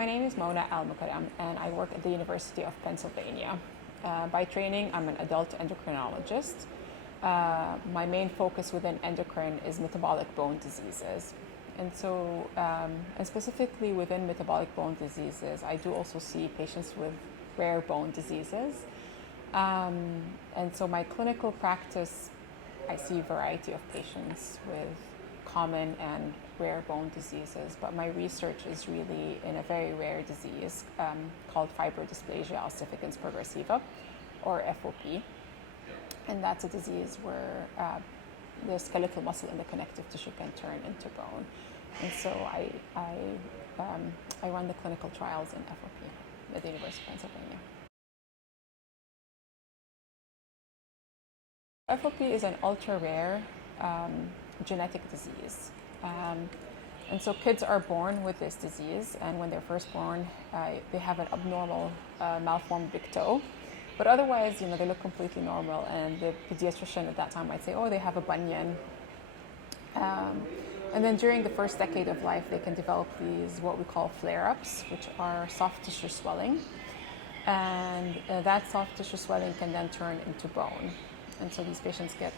my name is Mona Al-Mukaddam, and I work at the University of Pennsylvania. By training, I'm an adult endocrinologist. My main focus within endocrine is metabolic bone diseases. And so, and specifically within metabolic bone diseases, I do also see patients with rare bone diseases. And so my clinical practice, I see a variety of patients with common and rare bone diseases, but my research is really in a very rare disease called Fibrodysplasia Ossificans Progressiva, or FOP. And that's a disease where the skeletal muscle in the connective tissue can turn into bone. And so I run the clinical trials in FOP at the University of Pennsylvania. FOP is an ultra-rare genetic disease. And so kids are born with this disease, and when they're first born, they have an abnormal malformed big toe. But otherwise, they look completely normal, and the pediatrician at that time might say, oh, they have a bunion. And then during the first decade of life, they can develop these, what we call flare-ups, which are soft tissue swelling. And that soft tissue swelling can then turn into bone. And so these patients get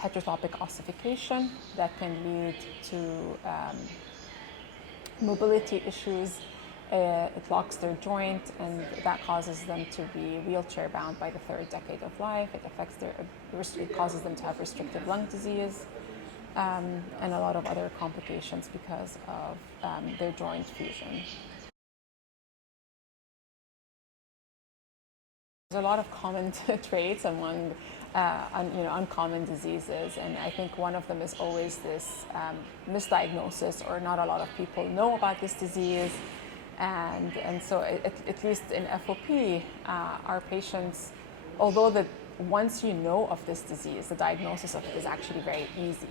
heterotopic ossification that can lead to mobility issues. It locks their joint, and that causes them to be wheelchair bound by the third decade of life. It causes them to have restrictive lung disease and a lot of other complications because of their joint fusion. There's a lot of common traits among uncommon diseases, and I think one of them is always this misdiagnosis, or not a lot of people know about this disease. And so at least in FOP, our patients, although once you know of this disease, the diagnosis of it is actually very easy.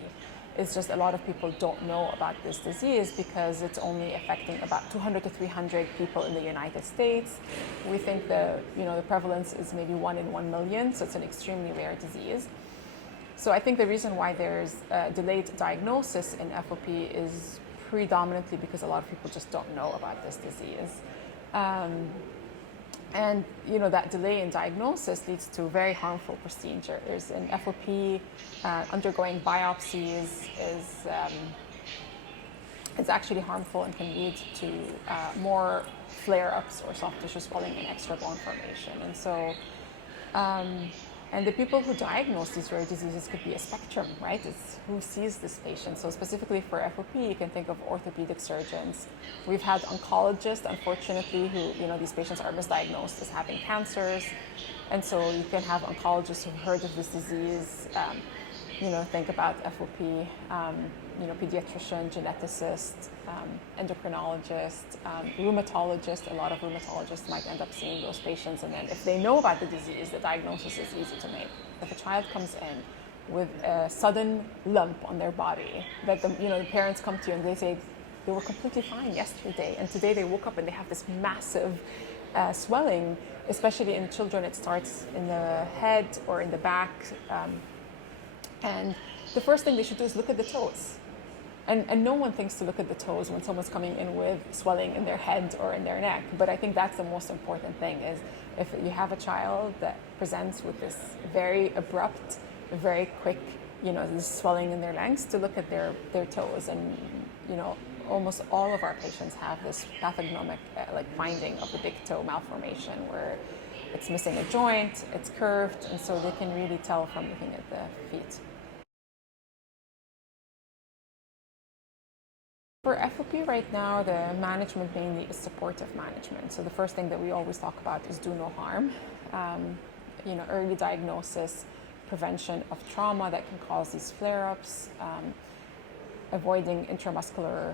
It's just a lot of people don't know about this disease because it's only affecting about 200 to 300 people in the United States. We think the prevalence is maybe 1 in 1 million, so it's an extremely rare disease. So I think the reason why there's delayed diagnosis in FOP is predominantly because a lot of people just don't know about this disease. And that delay in diagnosis leads to very harmful procedures. In FOP, undergoing biopsies is actually harmful and can lead to more flare-ups or soft tissue swelling and extra bone formation. And so, and the people who diagnose these rare diseases could be a spectrum, right? It's who sees this patient. So specifically for FOP, you can think of orthopedic surgeons. We've had oncologists, unfortunately, who, these patients are misdiagnosed as having cancers. And so you can have oncologists who've heard of this disease, think about FOP, pediatrician, geneticist, endocrinologist, rheumatologist. A lot of rheumatologists might end up seeing those patients, and then if they know about the disease, the diagnosis is easy to make. If a child comes in with a sudden lump on their body, that the parents come to you and they say they were completely fine yesterday, and today they woke up and they have this massive swelling. Especially in children, it starts in the head or in the back. And the first thing they should do is look at the toes. And no one thinks to look at the toes when someone's coming in with swelling in their head or in their neck. But I think that's the most important thing, is if you have a child that presents with this very abrupt, very quick, this swelling in their legs, to look at their toes. And, almost all of our patients have this pathognomic finding of the big toe malformation, where it's missing a joint, it's curved, and so they can really tell from looking at the feet. For FOP right now, the management mainly is supportive management. So the first thing that we always talk about is do no harm. Early diagnosis, prevention of trauma that can cause these flare-ups, avoiding intramuscular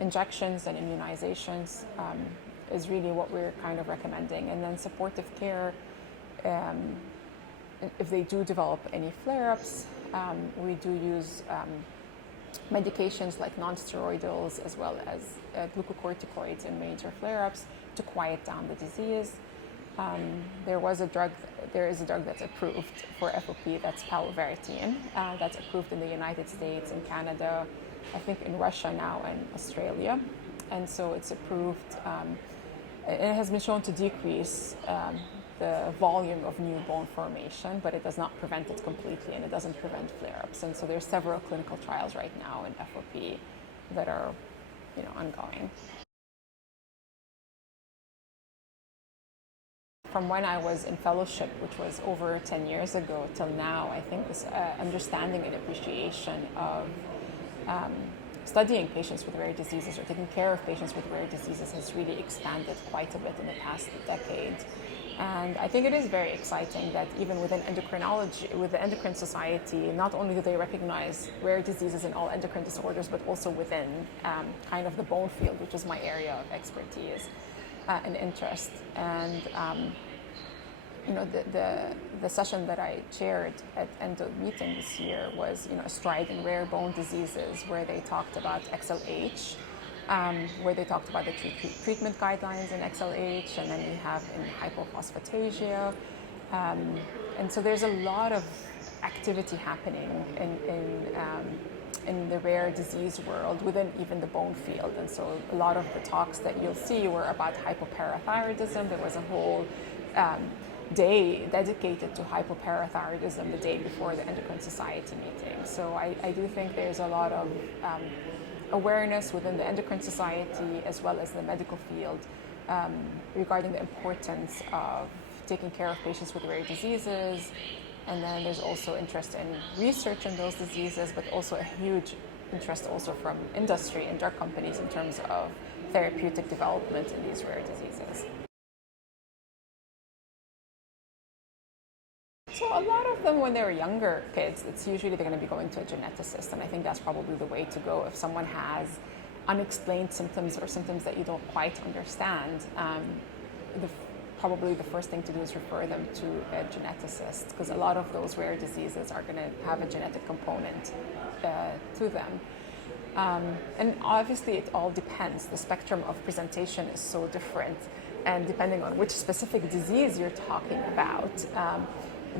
injections and immunizations is really what we're kind of recommending. And then supportive care, if they do develop any flare-ups, we do use medications like non-steroidals as well as glucocorticoids in major flare-ups to quiet down the disease. There is a drug that's approved for FOP, that's palovarotene, that's approved in the United States, in Canada, I think in Russia now, and Australia. and so it's approved. It has been shown to decrease the volume of new bone formation, but it does not prevent it completely, and it doesn't prevent flare-ups. And so there's several clinical trials right now in FOP that are, ongoing. From when I was in fellowship, which was over 10 years ago, till now, I think this understanding and appreciation of studying patients with rare diseases or taking care of patients with rare diseases has really expanded quite a bit in the past decade. And I think it is very exciting that even within endocrinology, with the Endocrine Society, not only do they recognize rare diseases in all endocrine disorders, but also within kind of the bone field, which is my area of expertise and interest. And the session that I chaired at Endo meeting this year was, a stride in rare bone diseases, where they talked about XLH, where they talked about the treatment guidelines in XLH, and then we have in hypophosphatasia. And so there's a lot of activity happening in the rare disease world within even the bone field. And so a lot of the talks that you'll see were about hypoparathyroidism. There was a whole day dedicated to hypoparathyroidism the day before the Endocrine Society meeting. So I do think there's a lot of awareness within the Endocrine Society as well as the medical field regarding the importance of taking care of patients with rare diseases. And then there's also interest in research in those diseases, but also a huge interest also from industry and drug companies in terms of therapeutic development in these rare diseases. So a lot of them, when they were younger kids, it's usually they're going to be going to a geneticist, and I think that's probably the way to go if someone has unexplained symptoms or symptoms that you don't quite understand. Probably the first thing to do is refer them to a geneticist, because a lot of those rare diseases are going to have a genetic component to them. And obviously it all depends. The spectrum of presentation is so different, and depending on which specific disease you're talking about,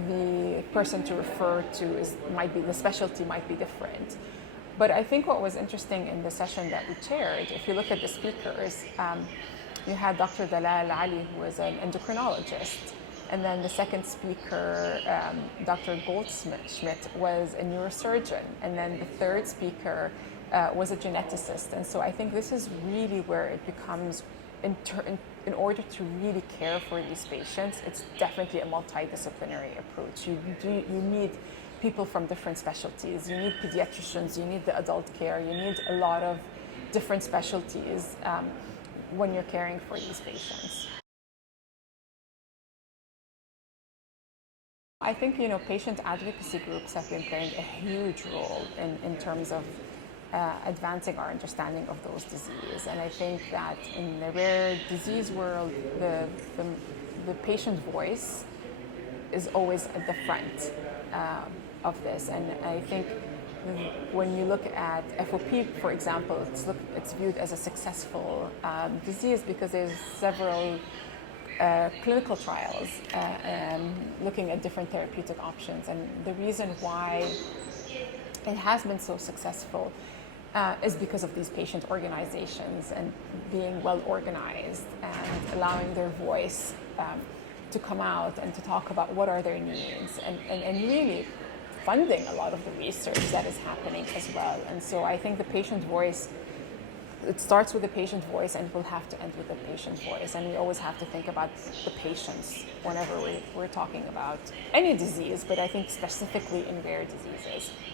the person to refer to the specialty might be different. But I think what was interesting in the session that we chaired, if you look at the speakers, you had Dr. Dalal Ali, who was an endocrinologist, and then the second speaker, Dr. Goldschmidt, was a neurosurgeon, and then the third speaker was a geneticist. And so I think this is really where it becomes, in order to really care for these patients, it's definitely a multidisciplinary approach. You need people from different specialties. You need pediatricians, you need the adult care, you need a lot of different specialties when you're caring for these patients. I think, patient advocacy groups have been playing a huge role in terms of advancing our understanding of those diseases. And I think that in the rare disease world, the patient voice is always at the front of this. And I think when you look at FOP, for example, it's viewed as a successful disease because there's several clinical trials looking at different therapeutic options. And the reason why it has been so successful is because of these patient organizations and being well organized and allowing their voice to come out and to talk about what are their needs, and really funding a lot of the research that is happening as well. And so I think the patient voice, it starts with the patient voice and will have to end with the patient voice. And we always have to think about the patients whenever we're talking about any disease, but I think specifically in rare diseases.